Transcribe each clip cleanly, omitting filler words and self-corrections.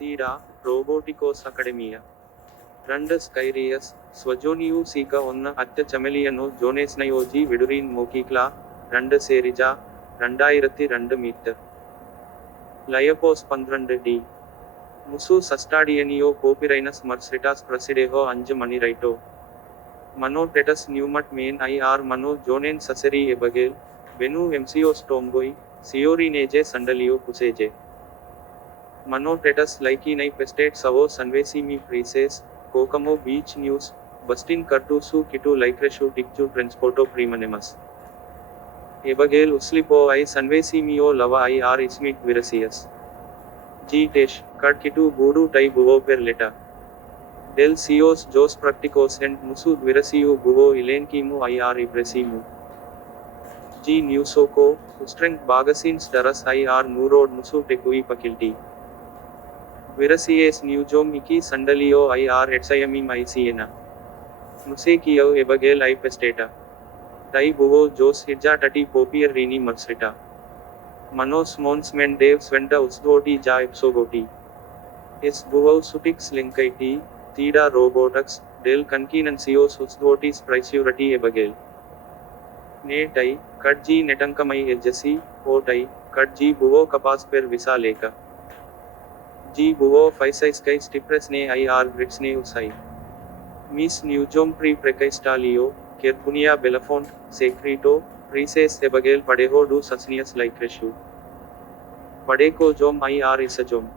തീഡ റോബോട്ടിക്കോസ് അക്കഡമിയ രണ്ട് സ്കൈറിയസ് സ്വജോനിയു സീക ഒന്ന് അറ്റ ചമലിയനോ ജോനേസ്നയോജി വിഡുറീൻ മോക്കിക്ല രണ്ട് സേരിജ 2002 മീറ്റർ ലയപോസ് 12 ഡി മുസു സസ്റ്റാഡിയനിയോ പോപ്പിറൈനസ് മർസ്രിറ്റാസ് പ്രസിഡേഹോ 5 മണി റൈറ്റോ മനോടെറ്റസ് ന്യൂമട്ട് മെയിൻ ഐ ആർ മനോ ജോനേൻ സസരി എബഗേൽ ബെനു എംസിയോ സ്റ്റോംഗോയ് സിയോറിനേജെ സണ്ടലിയോ കുസേജെ മനോടെറ്റസ് ലൈക്കിനൈ പെസ്റ്റേറ്റ് സവോ സൻവേസിമി പ്രീസേസ് കോക്കമോ ബീച്ച് ന്യൂസ് ബസ്റ്റിൻ കർട്ടൂസു കിട്ടു ലൈക്രഷു ടിക്ചു ട്രാൻസ്പോർട്ടോ പ്രീമനെമസ് എബഗേൽ ഉസ്ലിപ്പോ ഐ സൻവേസിമിയോ ലവ ഐ ആർ ഇസ്മിറ്റ് വിരസിയസ് ജി ടെഷ് കട്ട് കിട്ടു ഗൂഡു ടൈ ബുവോ പെർ ലെറ്റ ഡെൽ സിയോസ് ജോസ് പ്രക്ടിക്കോസ് എൻഡ് മുസു വിരസിയു ബുവോ ഇലേൻകിമു ഐ ആർ ഇബ്രസിമു ജി ന്യൂസോക്കോ ഉസ്ട്രെങ് ബാഗസിൻസ് ഡറസ് ഐ ആർ നൂറോഡ് മുസു ടെക്കുയി പക്കിൽറ്റി വിരസിയേസ് ന്യൂജോം ഇക്കി സണ്ടലിയോ ഐ ആർ എഡ്സയമീം ഐ സിയന മുസേക്കിയോ എബഗേൽ ഐ പെസ്റ്റേറ്റ ടൈ ബുവോ ജോസ് ഹിഡ്ജ ടട്ടി പോപ്പിയർ റീനി മർസ്രിറ്റ മനോസ് മോൻസ്മെൻ ഡേവ്സ് വെൻഡ ഉസ്ഗോട്ടി ജാ എപ്സോഗോട്ടി എസ് ബുവോ സുട്ടിക്സ് ലിങ്കൈറ്റി തീഡ റോബോട്ടക്സ് ഡെൽ കൺകീനൻസിയോസ് ഉസ്ഗോട്ടീസ് പ്രൈസ്യൂറട്ടി എബഗേൽ ने टई कट जी नेटंकमई एजसी ओ टई कट जी बुवो कपास पर विसा लेका जी बुवो फाइसाइस कई स्टिप्रेस ने आई आर ग्रिट्स ने उसाई मिस न्यूजोम प्री प्रेकाइस्टालियो केरपुनिया बेलाफोंट सेक्रीटो प्रीसेस एबगेल पडेहो डू सस्नियस लाइक्रेशु पडेको जोम आई आर इसजोम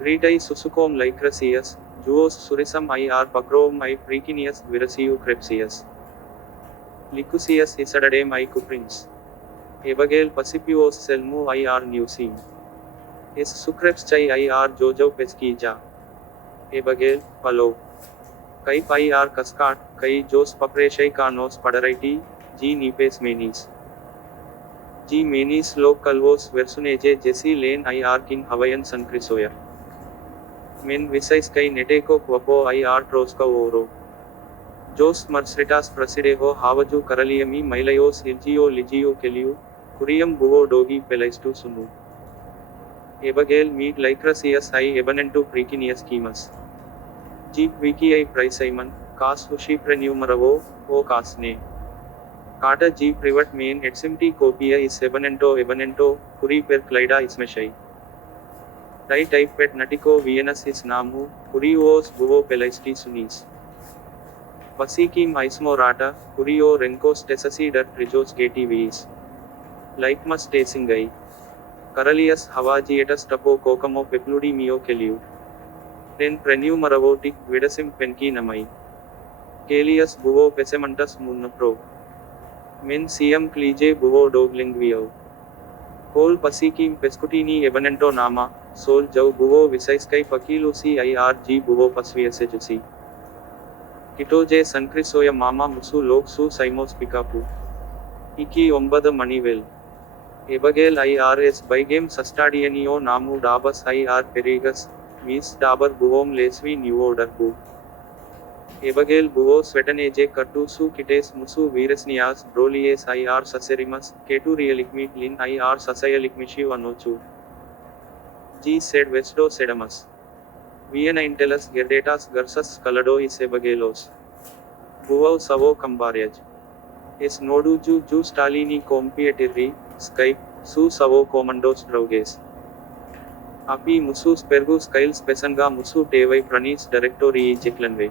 ग्रीटई सुसुकोम लाइक्रेसियस जुओस सुरिसम आई आर पक्रोम आई प्रीकिनियस विरसियु क्रेप्सियस Licusius isadadem I cuprins. Ebagel pacipios selmu I R newsim. Es sucreps chai I R jojo pesquija. Ebagel, palo. Kai pi R cascat, kai jos papreshai canos padaraiti, G nipes menis. G menis lo calvos versuneje jesse lane I R king Hawaiian sun crisoya. Men visais kai neteco quapo I R trosca oro. जोस मर्स्रिटास प्रसिडेहो हावजु करलियमी मैलयोस इल्जियो लिजियो केलियु कुरियम बुवो डोगी पेलैस्टु सुनु एबगेल मीट लाइक्रेसियस आई एबनेंटु प्रीकिनियस कीमस जीप विकी आई प्राइसैमन कास उशी प्रेन्यूमरवो ओ कासने काटा जी प्रिवट मेन एट्सिम्टी कोपिया इस एबनेंटो कुरी पेर क्लाइडा इसमेशई टाई टाइप पेट नटिको वियनस इस नामु कुरियोस बुवो पेलैस्टी सुनीस Pasikim Ismorata, Curio Rencos Tessasi dat Trijos GTVs. Laikmas Tasingai. Caralius Havagietus Tapo Kokamo Pepludi Mio Keliu. Ten Prenumeravotic Vidasim Penki Namai. Kalius Buvo Pesemantus Munapro. Men Siam Clige Buvo Doglingvio. Col Pasikim Pescutini Ebanento Nama, Sol Jau Buvo Visaiskai Pakilusi IRG Buvo Pasviasejusi. Kitoje Sankrisoya Mama Musu Lok Su Simos Pikapu. Iki 9 Manivel. Ebagel IRS by game Sustadianio Namu Dabas IR Perigas, Miss Dabar Buvom Lesvi New Order Bu. Ebagel Buvo Swetanage Katusu Kites Musu Virasnias Brolies IR Saserimas, Ketu Realikmit Lin IR Sasayalikmishi Anochu. G said Vesto Sedamus. Viena Intelus Gerdatas Garsus Calado is Ebagelos. Buvau Savo Cambariaj. Es Noduju Ju Stalini Compietiri, Skype, Su Savo Commandos Drauges. Api Musu Spergus Kyles Pesanga Musu Tevai Pranis Directory Jeklanve.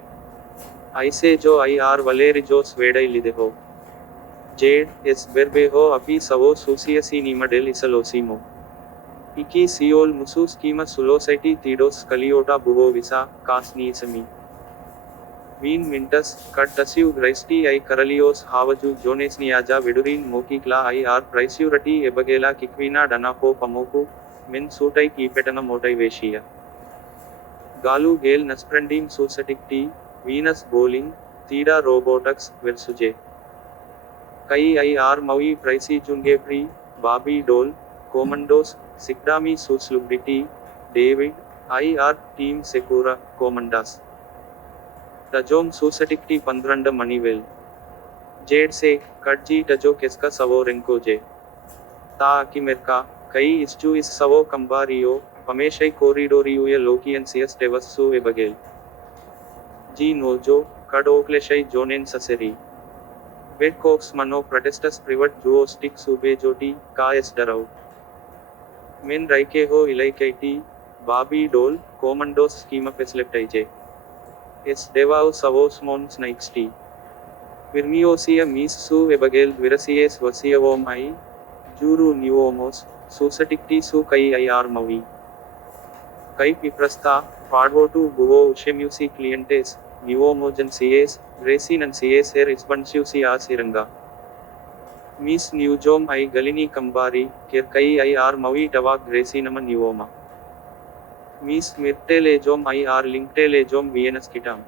Aise Jo IR Valerijos Vedai Lideho. Jade, Es Berbeho Api Savo Susiasi Nima del Isalosimo. Iki Siol Musu Schema Sulosity Thedos Kaliota Buvo Visa, Kasni Sami. Veen Mintus, Kartasiu Gristi I Karalios Havaju Jonesniaja Vidurin Mokikla I R Priceurati Ebagela Kikwina Danapo Pamoku, Men Sutai Kipetana Motivation. Galu Gale Nasprendim Susatic T, Venus Bowling, Theda Robotics, Versuje. Kai I R Maui Pricey Junge Pri, Barbie Doll, Commandos, Sikdami Suits Lubrity, David, IR Team Secura, Commandas. Tajom Susatikti 12 Manivel. Jade Se, Kadji Tajo Keska Savo Renko Je. Ta Akimerka, Kai istu is savo cambario, pameshai corridorio e loquiensias devas su ebagel. G nojo, cad ocleshai jonen saseri. Bed cox mano protestus privat juo stick sube joti, ka es darau. Men raikeho ilaikaiti, Babi dol, commandos schema pesleptaije. Es devau savos mons naixti. Virmiosia mis su ebagel virasies vasiavom ai, juru nuomos, susatikti su kai ai armavi. Kai piprasta, padvotu buvo uchemusi clientes, nuomogen cs, gracin cs er expansiusi asiranga. Mis newjom ai galini kambari, kir kai ai armavi tavak gracinama nuoma. Mis mirtelejom ir linktelejom vienas kitam.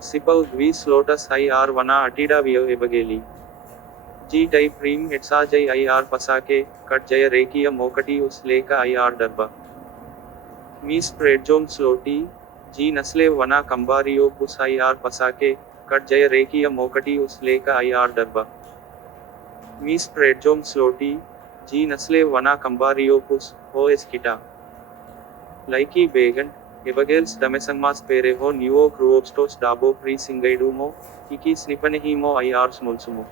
Sipau dvis lotus ir vana atida vio ebageli. G type prim etsajai ir pasake, kat jaya rekiya mokati us leka ir darba. Mis predjom sloti, G nasle vana kambario pus ir pasake, kat jaya rekiya mokati us leka ir darba. Mis predjom sloti, G nasle vana kambario pus, os kita. Laiki Begant, Evagels Damesangmas Pereho Nuo Cruobstos Dabo Pre Singaidumo, Iki Snipanehimo IRs Mulsumo.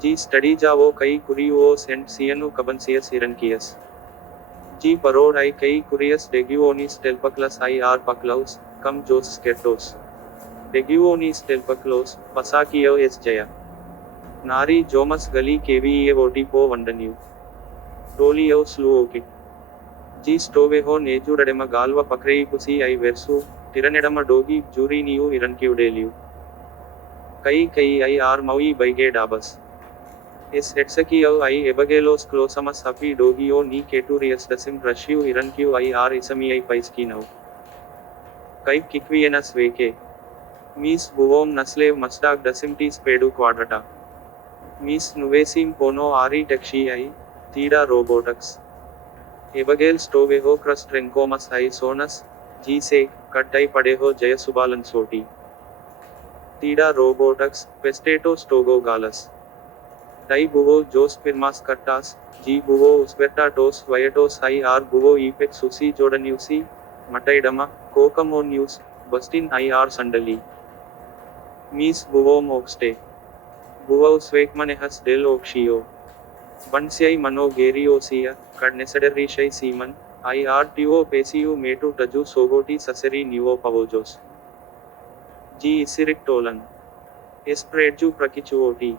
G Study Javo Kai Curios and Sianu Cabansias Irankias. G Parod I Kai Curious Deguonis Telpaclas IR Paclaus, Cum Jos Skertos. Deguonis Telpaclos, Pasakio S Jaya. Nari Jomas Gali KVE Votipo Vandanu. Rolio Sluokit. G stoveho nejudadema galva pakrei pusi ai versu, tiranedama dogi juriniu irankiudeliu. Kai ai ar maui baige dabas. Es etsakiau ai ebagelos closamas api dogio ni keturius dasim rushiu irankiu ai ar isami ai paiskinau. Kai kikvienas veke. Mis buvom naslev mustag dasimtis pedu quadrata. Mis nuvesim pono ari tekshi ai, tida robotics. Evagel stoveho crust rencomas ai sonus, G se, kattai padeho jaya subalan soti. Tida robotics, pestato stogo galas. Tai buvo jos pirmas kattas, G buvo uspertatos viatos ai ar buvo epet susi jodaniusi, mataidama, kokamo news, bustin ai ar sandali. Mis buvo moxte. Buvo svekmanehas del oxio. Bansiai mano geriosia, kadnesaderishai seaman, ir tuo pesiu metu taju sogoti saseri nuo pavojos. G isirictolan. Espreju prakichuoti.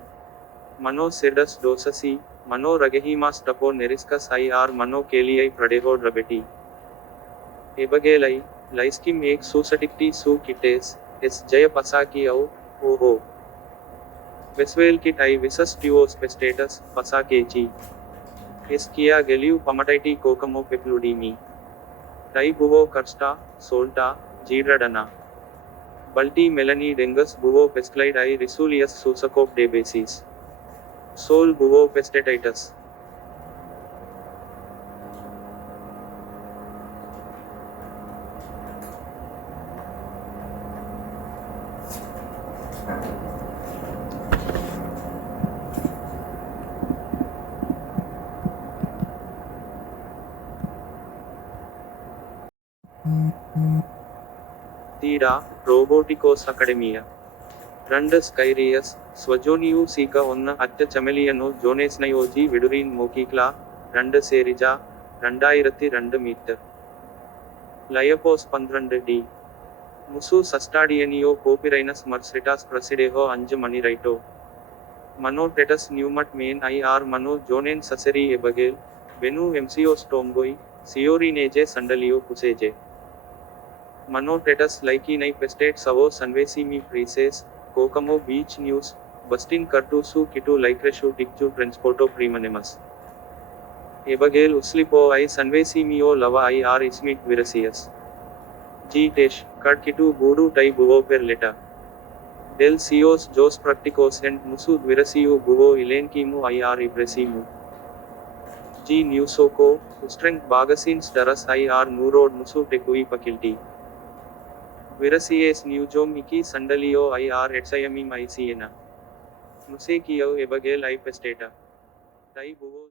Mano sedas dosasi, mano ragehimas tapo neriskas ir mano keliai pradeho drabeti. Ebagelai, laiskim ek susatikti su kites, es jaya pasaki au, oho. Veswell kit I visas tuos pestatus, pasakeci. Eskia geliu pamataiti kokamo pepludimi. Tai buvo karsta, solta, jidradana. Balti melani dengus buvo pesclide I risulius susacop debesis. Sol buvo pestatitis. Tida, Roboticos Academia. Randus Kyrius, Swajoniu Sika Onna Atta Chameliano Jones Nayoji Vidurin Mokikla, Randa Serija, Randairati Randa Meter. Layapos 12D. Musu Sastadianio Popirinus Marsritas Prasideho Anja Mani Raito. Mano Tetus Numat Main ir Mano Jonen Saseri Ebagel, Benu MCO Stomboi, Siorinege Sandalio Puseje. Mano tetus laikinai pestate savo sanvesimi preces, Kokamo beach news, bustin kartusu kitu laikreshu tikju transporto primanemas. Ebagel uslipo I sanvesimio lava I ar ismit virasias. G tesh, kat kitu gudu tai buvo per leta. Del Cios Jos Practicos and Musu virasiu buvo ilenkimu I ar ibresimu. G Newsoko, Strength Bagasins Daras I ar Nurod Musu Tekui Pakilti. Virasies Newjom Iki Sandalio ir Etsayamim ICN. Musekio Ebagel I pestata. Tai buvo.